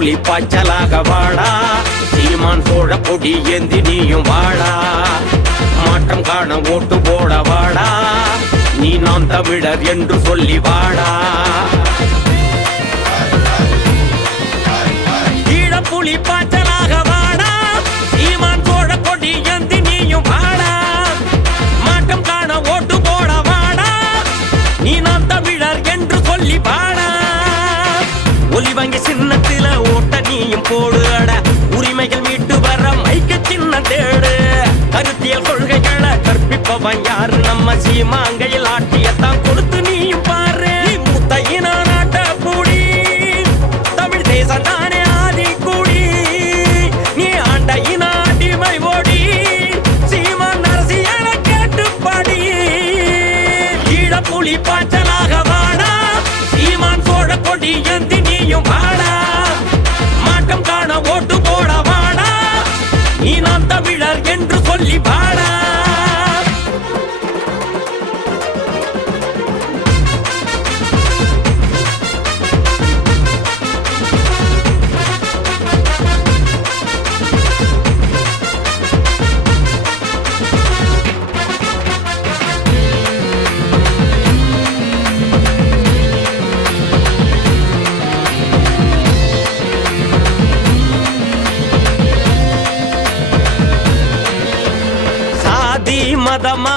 ஈழப்புலி பாய்ச்சலாக வாடா. சீமான் சோழ கொடி ஏந்தி நீயும் வாடா. மாற்றம் காண ஓட்டு போட வாடா. நீ நாம் தமிழர் என்று சொல்லி வாடா. புலி பாய்ச்சலாக வாடா. சீமான் சோழ கொடி ஏந்தி நீயும் வாடா. மாற்றம் காண ஓட்டு போட வாடா. நீ நாம் தமிழர் என்று சொல்லி வாடா. ஒலி வாங்கி சின்னத்தில ஓட்ட நீயும் போடு அட. உரிமைகள் மீட்டு வர மைக்க சின்ன தேடு. கருத்தியல் கொள்கைகளை கற்பிப்பவன் யாரு? நம்ம சீமாங்கையில் ஆட்டியத்தான் கொடுத்து நீ ಕದಮಾ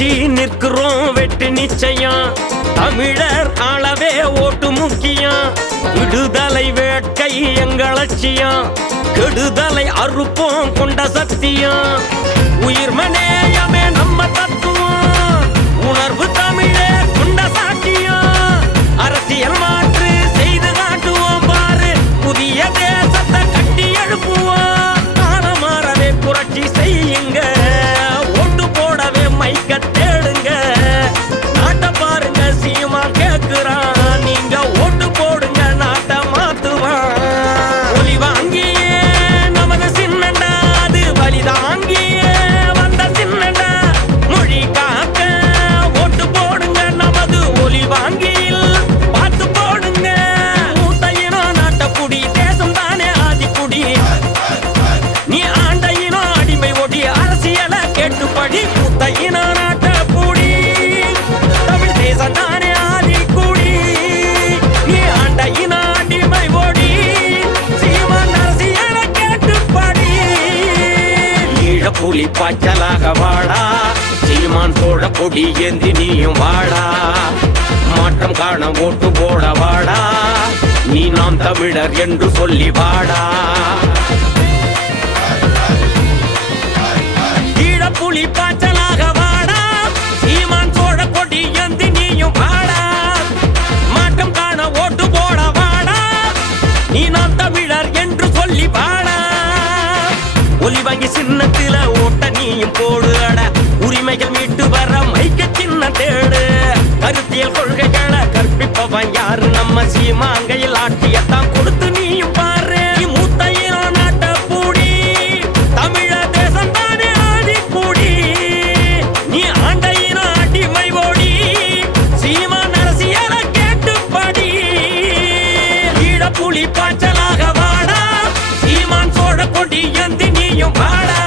தனிச்சு நிற்கிறோம் வெட்டு நிச்சயம். தமிழர் அளவே ஓட்டு முக்கியம். விடுதலை வேட்கை எங்கள் லட்சியம். கெடுதலை அறுப்போம் கொண்ட சத்தியம். உயிர் மனேயமே நம்ம தத்துவம். உணர்வு தான் காய்ச்சலாக வாடா. சீமான் போட கொடி ஏந்தி நீயும் வாடா. மாற்றம் காண ஓட்டு போட வாடா. நீ நாம் தமிழர் என்று சொல்லி வாடா. புலி பாச்சலாக வாடா. சீமான் சோழ கொடி ஏந்தி நீயும் வாடா. மாற்றம் காண ஓட்டு போட வாடா. நீ நாம் தமிழர் என்று சொல்லி வாடா. ஒலி வாங்கி சின்னத்துல ஓட்ட நீயும் போடு அட. உரிமைகள் மீட்டு வர மைக்க சின்ன தேடு. கருத்தியல் கொள்கைகளை கற்பிப்பவன் யாரு? நம்ம சீமாங்கையில் ஆட்டி வாடா.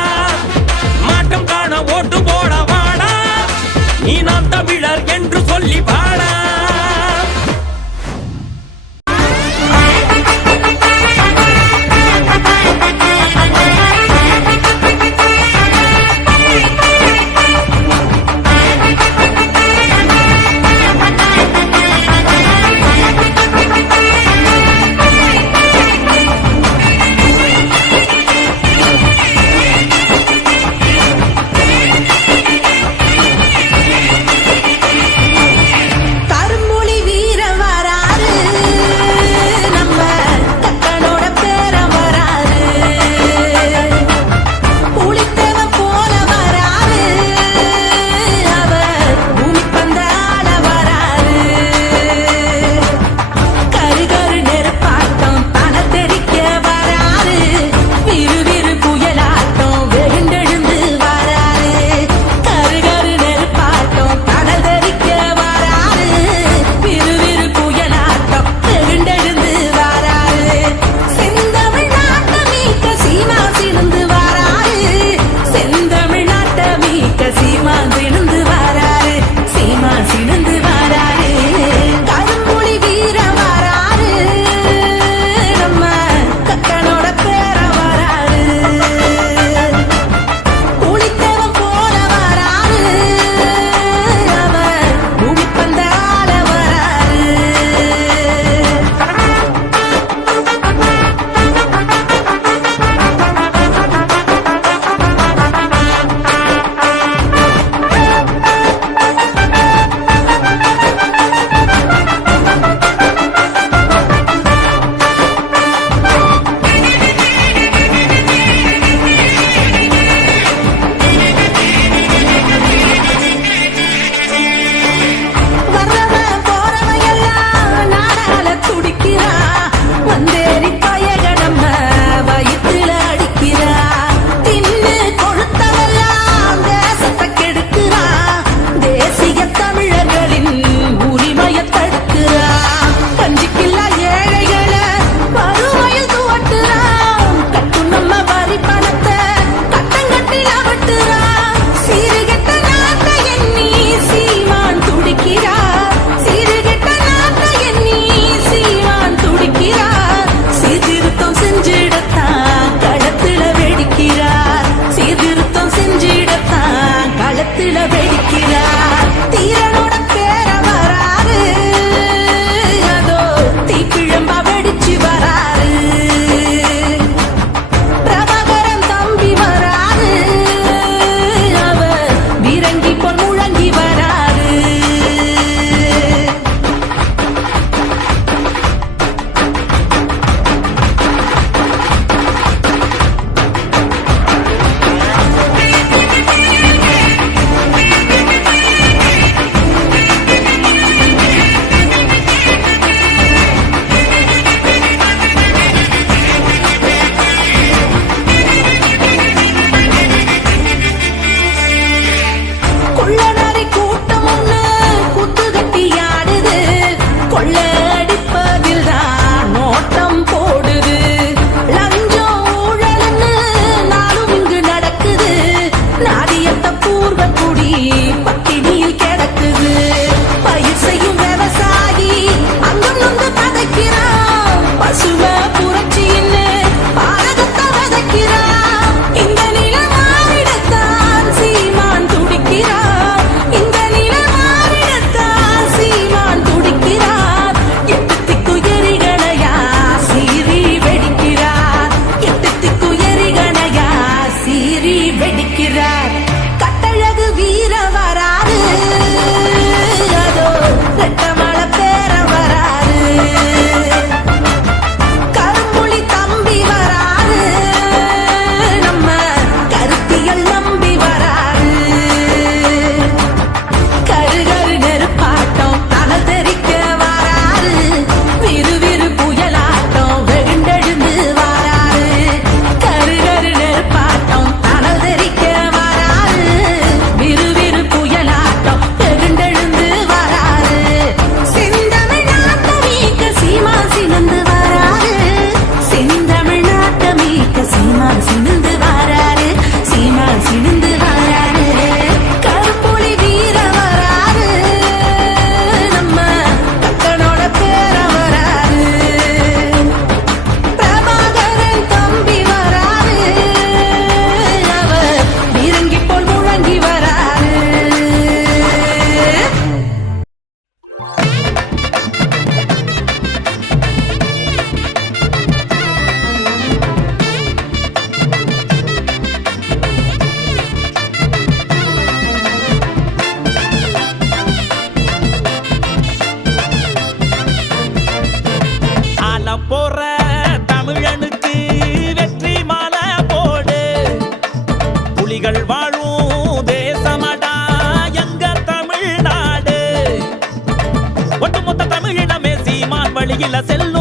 சீமான் வழியில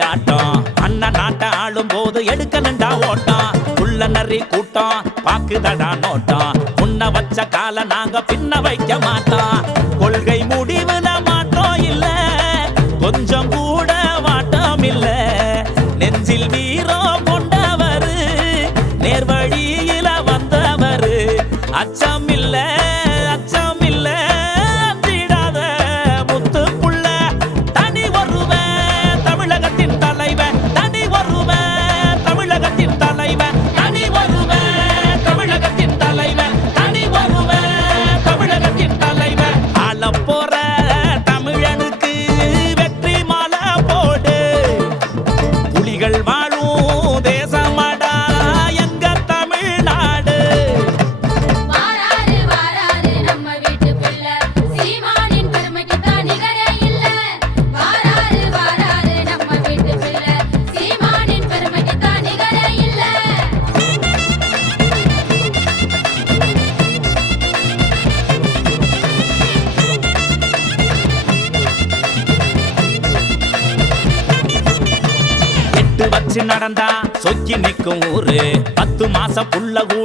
ஆட்டம். அண்ணன் நாட்டை ஆளும் போது எடுக்கணுண்டா ஓட்டம். உள்ள நரி கூட்டம் பாக்குதடா நோட்டம். முன்ன வச்ச கால நாங்க பின்ன வைக்க மாட்டோம். கொள்கை முடிவு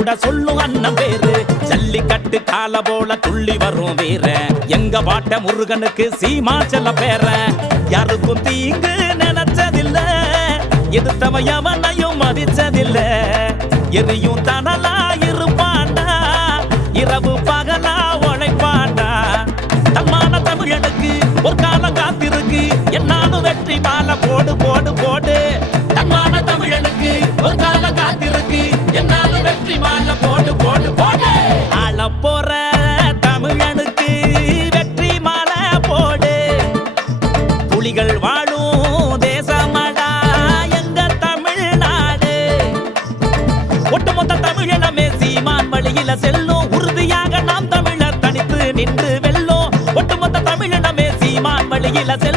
கூட சொல்லும் அண்ணன் பேரு ஜல்லிக்கட்டு கால போல துள்ளி வரும் வீர எங்க பாட்ட முருகனுக்கு சீமா செல்ல பேர யாருக்கும் தீங்கு நினைச்சதில்ல. எதிர்த்தவன் எவனையும் மதிச்சதில்ல. எரியும் தனலா இருப்பாண்டா இரவு பகலா உழைப்பாண்டா தன்மான தமிழனுக்கு ஒரு காலம் காத்திருக்கு. என்னாலும் வெற்றி மாலை போடு போடு போடு. தன்மான தமிழனுக்கு ஒரு காலம் வெற்றி மாலை போடு போடு போடு ஆள போற தமிழனுக்கு வெற்றி மாலை போடு. புலிகள் வாழும் தேசமடா எங்க தமிழ்நாடு. ஒட்டுமொத்த தமிழினமே சீமான் வழியில செல்லும். உறுதியாக நாம் தமிழர் தனித்து நின்று வெல்லும். ஒட்டுமொத்த தமிழினமே சீமான் வழியில செல்லும்.